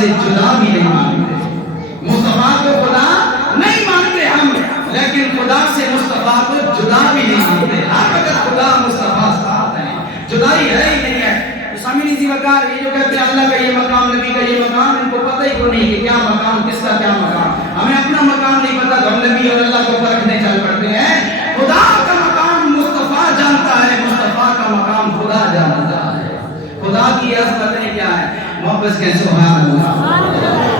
سے جدا بھی نہیں مانتے. مصطفیٰ کو خدا نہیں مانتے ہم، لیکن خدا سے مصطفیٰ کو جدا بھی نہیں مانتے. ہر وقت خدا مصطفیٰ ساتھ ہے، جدائی ہے ہی نہیں ہے. سامعین اسی وقت یہ جو کہتے ہیں اللہ کا یہ مقام، نبی کا یہ مقام، ان کو پتہ ہی کو نہیں کہ کیا مقام، کس کا کیا مقام. ہمیں اپنا مقام نہیں پتا تو ہم نبی اور اللہ کو پرکھنے چل پڑتے ہیں. خدا کا مقام مصطفیٰ جانتا ہے، مصطفیٰ کا مقام خدا جانتا ہے. خدا کی عظمتیں کیا ہے؟ محبت کے سبحان اللہ.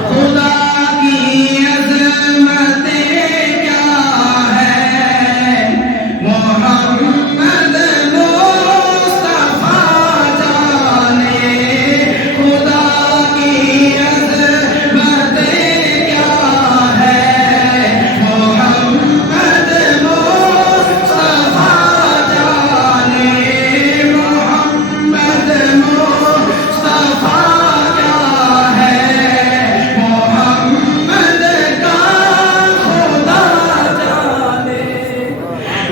خدا کی عظمتیں کیا ہے، محمد مصطفیٰ جانے. خدا کی عظمتیں کیا ہے، محمد مصطفیٰ جانے. محمد مصطفیٰ کیا ہے، محمد کا خدا جانے.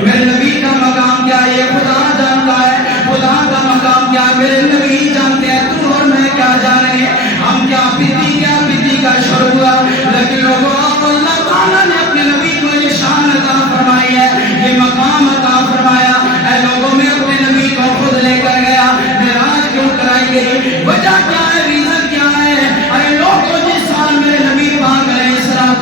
میرے نبی کا مقام کیا ہے یہ خدا جانتا ہے. خدا کا مقام کیا ہے میرے نبی جانتے ہیں. تم اور میں کیا جانیں گے؟ ہم کیا پیتی کا شروع ہوا، لیکن لوگوں اللہ تعالیٰ نے اپنے نبی کو یہ شان عطا فرمائی ہے، یہ مقام عطا فرمایا. اے لوگوں میں اپنے نبی کو خود لے کر گیا. معراج کیوں کرائی گئی؟ وجہ کیا ہے؟ ریزن کیا ہے؟ ارے لوگوں جس سال میرے نبی پاک علیہ السلام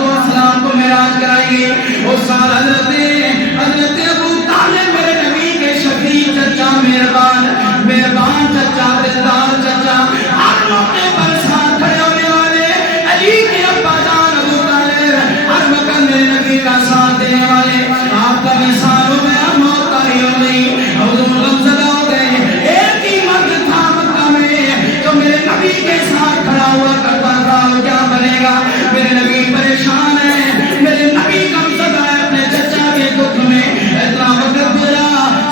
کو معراج کرائی گئی، اس سال حضرت ابو طالب میرے نبی کے شفیع چچا، مہربان چچا، دلدار چچا، ہر موقع پر ساتھ کھڑے ہونے والے علی کے ابا جان ابو طالب، ہر وقت میرے نبی کا ساتھ دینے والے. آپ کا مثال ہو گیا، موت آئی ہو گئی، حضور غمزدہ ہو گئے. ایک ہی مرد تھا مکہ میں جو میرے نبی کے ساتھ کھڑا ہوا کرتا تھا. کیا بنے گا؟ میرے نبی پریشان ہے، میرے نبی غمزدہ ہے اپنے چچا کے دکھ میں. اتنا وقت گزرا،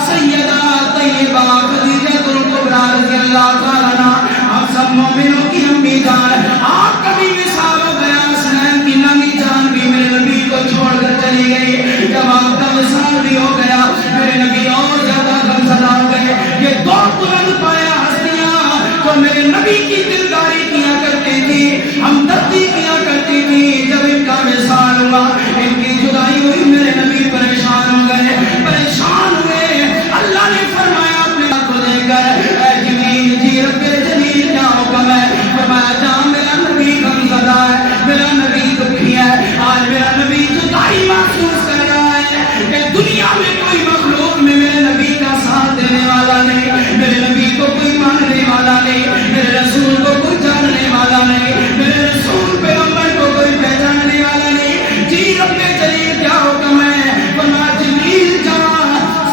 سیدہ طیبہ خدیجہ الکبریٰ رضی اللہ تعالیٰ عنہا، ہم سب مومنوں کی امی جان، آپ کا بھی مثال ہو گیا. حسنین کی نامی جان بھی میرے نبی کو چھوڑ کر چلی گئی. جب آپ کا مثال بھی ہو گیا، میرے نبی اور زیادہ غمزدہ ہو گئے. یہ دو بلند پایا ہستیاں جو میرے نبی کی دلداری کیا کرتی تھی، ہمدردی کیا کرتی تھی، جب ان کا مثال ہوا، ان کی جدائی ہوئی، میرے نبی پریشان ہو گئے، پریشان ہوئے. اللہ نے فرمایا اپنے آپ کو دے کر، اے جبریل جی رب جلیل کیا حکم ہے؟ فرمایا جا میرا نبی غمزدہ ہے، میرا نبی دکھی ہے. آج میرا نبی جدائی محسوس کر رہا ہے کہ دنیا میں کوئی مخلوق میں میرے نبی کا ساتھ دینے والا نہیں، میرے نبی کو کوئی ماننے والا نہیں، میرے رسول کو کوئی جاننے والا نہیں، میرے رسول پیغمبر کو کوئی پہچاننے والا نہیں. جی رب جلیل کیا حکم ہے؟ فرمایا جبریل جا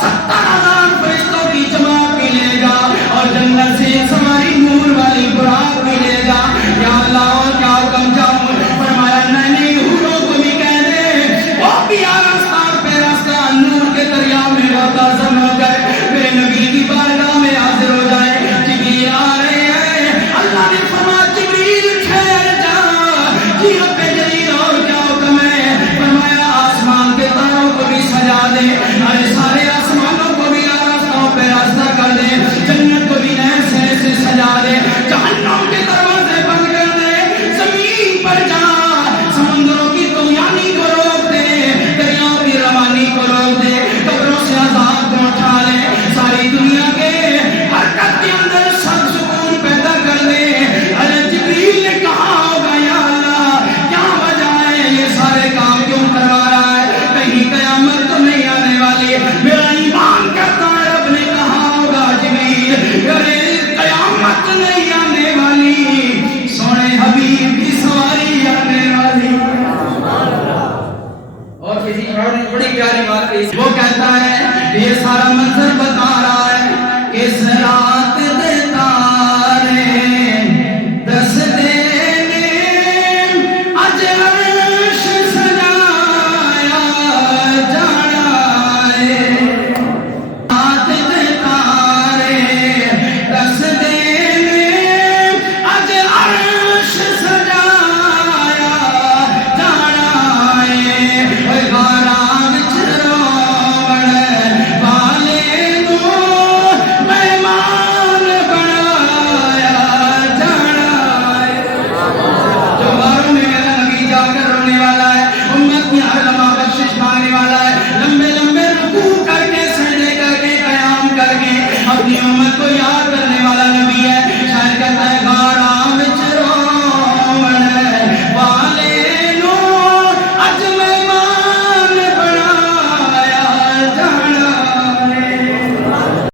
70,000 فرشتوں کی جماعت بھی لے گا اور جنت سے سواری نور والی براق بھی لے گا. یا اللہ کیا حکم جاؤں؟ فرمایا نہیں، حوروں کو بھی کہہ دے وہ بھی آرستہ پہ راستہ نور کے دریا میں ہوتا سم ہو کر میرے نبی کی بارگاہ میں حاضر ہو جائے. جبریل آ رہے ہیں. اللہ نے فرمایا جبریل ٹھہر جا. جی رب جلیل اور کیا حکم ہے؟ فرمایا آسمان کے تاروں کو بھی سجا دے، ارے سارے آسمانوں کو بھی راستوں پہ راستہ کر دے، جنت کو بھی ایسے ایسے سجا دے، جہنم کے دروازے بند کر دے. زمین پر جا، سمندروں کی طغیانی کو روک دے، دریاؤں کی روانی کو روک دے، قبروں سے عذاب کو اٹھا لے، ساری دنیا کے حرکت کے اندر سب سکون پیدا کر دے. ارے جبریل نے کہا ہوگا یا اللہ کیا وجہ ہے یہ سارے کام کیوں کروا رہا ہے؟ کہیں قیامت تو نہیں آنے والی؟ میرا ایمان کرتا ہے رب نے کہا ہوگا جبریل ارے قیامت نہیں آنے والی، سونے حبیب کی سواری آنے والی. اور کسی اور نے بڑی پیاری بات کہی، وہ کہتا ہے یہ سارا منظر